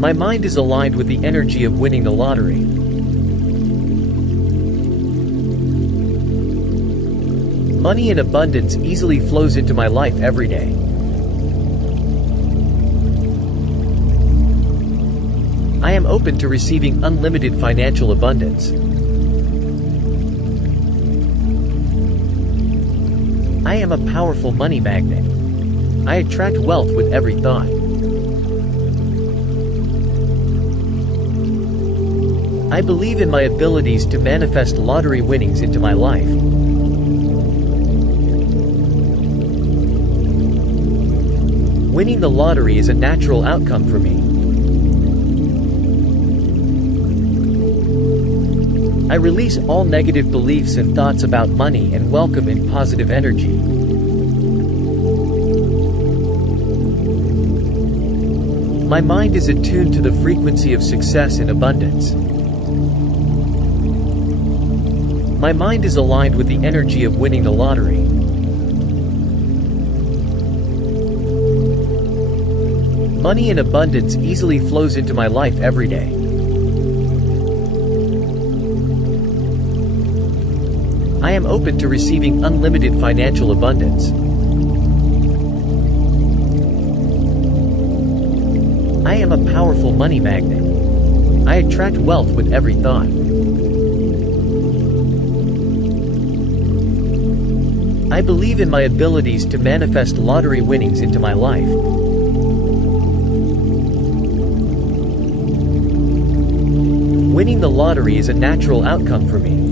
My mind is aligned with the energy of winning the lottery. Money in abundance easily flows into my life every day. I am open to receiving unlimited financial abundance. I am a powerful money magnet. I attract wealth with every thought. I believe in my abilities to manifest lottery winnings into my life. Winning the lottery is a natural outcome for me. I release all negative beliefs and thoughts about money and welcome in positive energy. My mind is attuned to the frequency of success and abundance. My mind is aligned with the energy of winning the lottery. Money in abundance easily flows into my life every day. I am open to receiving unlimited financial abundance. I am a powerful money magnet. I attract wealth with every thought. I believe in my abilities to manifest lottery winnings into my life. Winning the lottery is a natural outcome for me.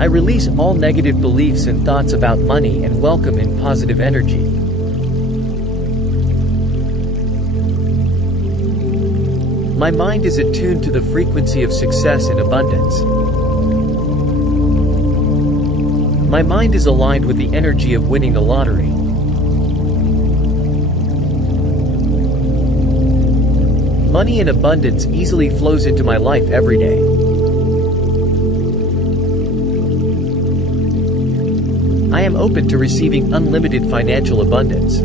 I release all negative beliefs and thoughts about money and welcome in positive energy. My mind is attuned to the frequency of success and abundance. My mind is aligned with the energy of winning the lottery. Money in abundance easily flows into my life every day. I am open to receiving unlimited financial abundance.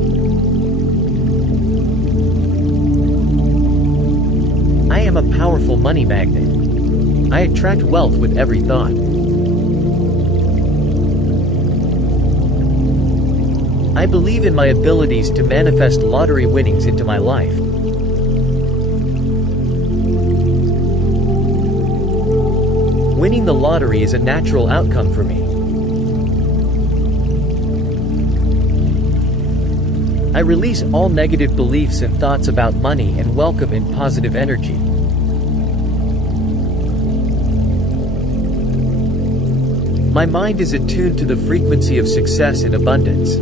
I am a powerful money magnet. I attract wealth with every thought. I believe in my abilities to manifest lottery winnings into my life. Winning the lottery is a natural outcome for me. I release all negative beliefs and thoughts about money and welcome in positive energy. My mind is attuned to the frequency of success and abundance.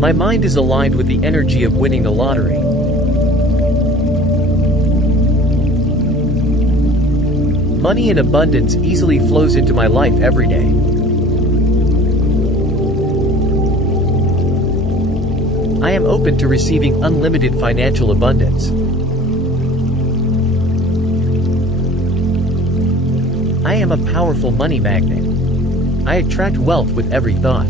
My mind is aligned with the energy of winning the lottery. Money in abundance easily flows into my life every day. I am open to receiving unlimited financial abundance. I am a powerful money magnet. I attract wealth with every thought.